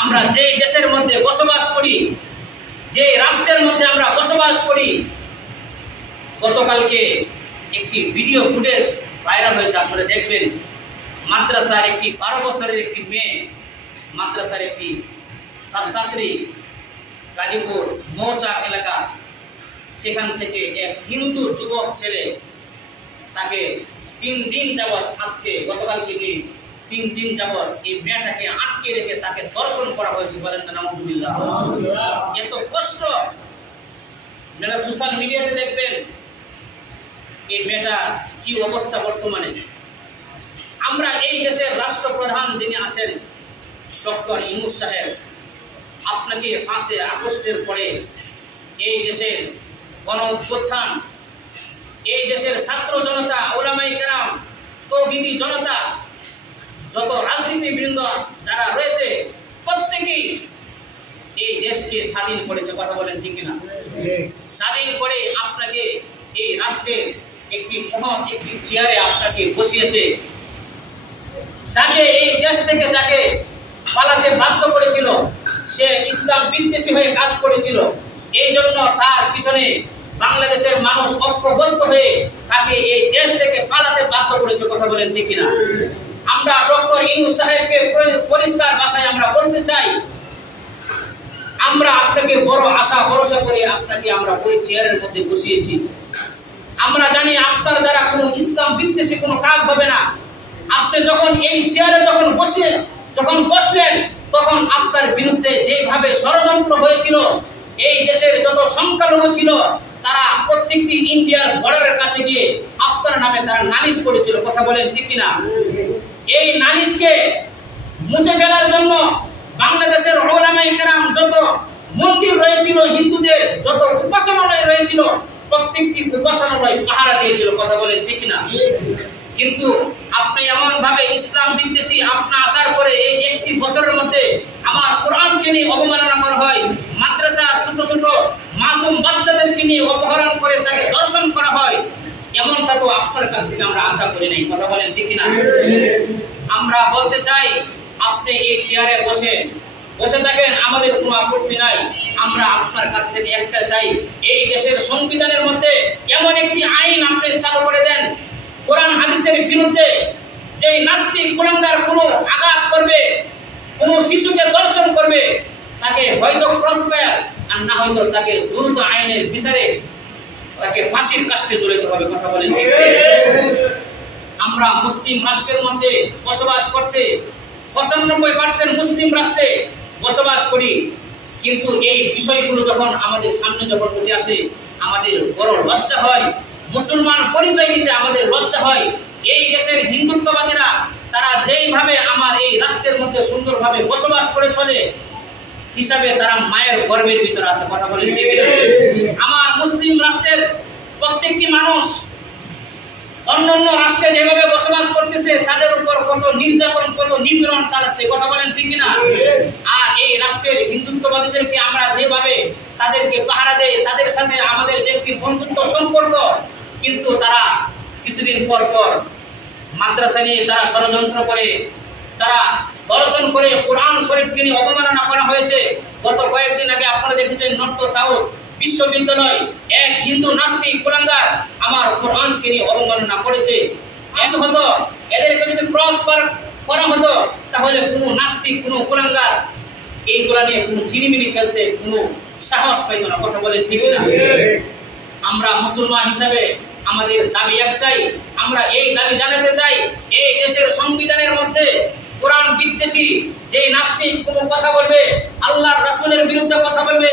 আমরা যে দেশের মধ্যে বসবাস করি, যে রাষ্ট্রের মধ্যে আমরা বসবাস করি, গতকালকে একটি ভিডিও ফুটেজ ভাইরাল হয়েছে, আপনারা দেখবেন। মাদ্রাসার একটি 12 বছরের একটি মেয়ে, মাদ্রাসার একটি ছাত্রী, গাজীপুর মৌচাক এলাকা, সেখান থেকে এক হিন্দু যুবক ছেলে তাকে 3 দিন যাবৎ, আজকে গতকালকে 3 দিন যাবৎ এই মেয়েটাকে আটকে রেখে তাকে দর্শন করা হয়েছে। বলেন না নাউজুবিল্লাহ। এত কষ্ট, যারা সোশ্যাল মিডিয়াতে দেখবেন এই মেয়েটা কি অবস্থা বর্তমানে। আমরা এই দেশের রাষ্ট্রপ্রধান যিনি আছেন ডক্টর ইউনূস সাহেব, আপনাকে 5 আগস্টের পরে এই দেশের গণ অভ্যুত্থান, এই দেশের ছাত্র জনতা, ওলামায়ে কেরাম, তৌহিদি জনতা, যত রাজনীতিবৃন্দ যারা রয়েছে, প্রত্যেকেই এই দেশকে স্বাধীন করেছে। কথা বলেন ঠিক কিনা? স্বাধীন করে আপনাকে এই রাষ্ট্রের একটি মহৎ একটি চেয়ারে আপনাকে বসিয়েছে। যাকে এই দেশ থেকে যাকে পালাতে বাধ্য করেছিল, সে ইসলাম বিদ্বেষী হয়ে কাজ করেছিল। এই জন্য তার পিছনে বাংলাদেশের মানুষ ঐক্যবদ্ধ হয়ে তাকে এই দেশ থেকে পালাতে বাধ্য করেছে। কথা বলেন ঠিক কিনা? আমরা ডক্টর ইউনূস সাহেবকে পরিষ্কার ভাষায় আমরা বলতে চাই, আমরা আপনাকে বড় আশা ভরসা করে আপনাকে আমরা ওই চেয়ারের মধ্যে বসিয়েছি। আমরা জানি আপনার দ্বারা কোনো ইসলাম বিদ্বেষী কোনো কাজ হবে না। আপনি যখন এই চেয়ারে যখন বসলেন, তখন আপনার বিরুদ্ধে যেভাবে ষড়যন্ত্র হয়েছিল, এই দেশের যত সংখ্যালঘু ছিল তারা প্রত্যেকটি ইন্ডিয়ার বর্ডারের কাছে গিয়ে আপনার নামে তারা নালিশ করেছিল। কথা বলেন ঠিক কিনা? এই নালিশকে মুছে ফেলার জন্য বাংলাদেশের উলামায়ে কেরাম, যত মন্দির রয়েছিল, হিন্দুদের যত উপাসনালয় রয়েছিল, প্রত্যেকটি উপাসনালয় পাহারা দিয়েছিল। কথা বলেন ঠিক কিনা? কিন্তু আপনি এমন ভাবে ইসলাম বিদ্বেষী, আপনার আসার পরে এই 1 বছরের মধ্যে আমার কোরআনকে নিয়ে অবমাননা করা হয়, মাদ্রাসা ছোট ছোট মাসুম বাচ্চাদেরকে নিয়ে অপহরণ করে তাকে দর্শন করা হয়, এমনটা তো আপনার কাছ থেকে আমরা আশা করি নাই। কথা বলেন ঠিক কিনা? আমরা বলতে চাই, আপনি এই চেয়ারে বসে থাকেন, আমাদের কোনো আপত্তি নাই। আমরা আপনার কাছ থেকে একটা চাই, এই দেশের সংবিধানের মধ্যে এমন একটি আইন আপনি চালু করে দেন, কোরআন হাদিসের বিরুদ্ধে যে নাস্তিক কুলাঙ্গার কোনো আঘাত করবে, কোনো শিশুকে দর্শন করবে, তাকে হয়তো ক্রসফায়ার আর না হয়তো তাকে দ্রুত আইনের বিচারে তাকে ফাঁসির কাস্টে ঝুলাতে হবে। কথা বলেন। আমরা মুসলিম রাষ্ট্রের মধ্যে বসবাস করতে 95% মুসলিম রাষ্ট্রে বসবাস করি, কিন্তু এই বিষয়গুলো যখন আমাদের সামনে যখন উঠে আসে, আমাদের বড় লজ্জা হয়। মুসলমান পরিচয় দিতে আমাদের লজ্জা হয়। এই দেশের হিন্দুত্ববাদীরা তারা যেইভাবে আমার এই রাষ্ট্রের মধ্যে সুন্দরভাবে বসবাস করে চলে, হিসাবে তারা মায়ের গর্ভের ভিতরে আছে। কথা বলেন। আমার মুসলিম রাষ্ট্রের প্রত্যেকটি মানুষ অন্যান্য রাষ্ট্রে যেভাবে বসবাস করতেছে, তাদের উপর কত নির্যাতন, কত নিপীড়ন চালাচ্ছে। কথা বলেন ঠিক কিনা? আর এই রাষ্ট্রের হিন্দুত্ববাদীদেরকে আমরা যেভাবে তাদেরকে পাহারা দেয়, তাদের সাথে আমাদের যে একটি বন্ধুত্ব সম্পর্ক, কিন্তু তারা কিছুদিন পর পর মাদ্রাসা নিয়ে তারা ষড়যন্ত্র করে, তারা দর্শন করে কোরআন শরীফকে নিয়ে অবমাননা করা হয়েছে। গত কয়েকদিন আগে আপনারা দেখেছেন নর্থ সাউথ বিশ্ববিদ্যালয় এক হিন্দু নাস্তিক কুলাঙ্গার আমার কোরআনকে নিয়ে অবমাননা করেছে। হতো এদেরকে যদি ক্রস করা হতো, তাহলে কোনো নাস্তিক, কোনো কুলাঙ্গার এইগুলা নিয়ে কোনো চিনিমিনি ফেলতে কোনো সাহস পাইত না। কথা বলেন ঠিক না? আমরা মুসলমান হিসাবে আমাদের দাবি একটাই, আমরা এই দাবি জানাতে চাই, এই দেশের সংবিধানের মধ্যে কোরআন বিদ্বেষী যে নাস্তিক কোনো কথা বলবে, আল্লাহর রাসূলের বিরুদ্ধে কথা বলবে,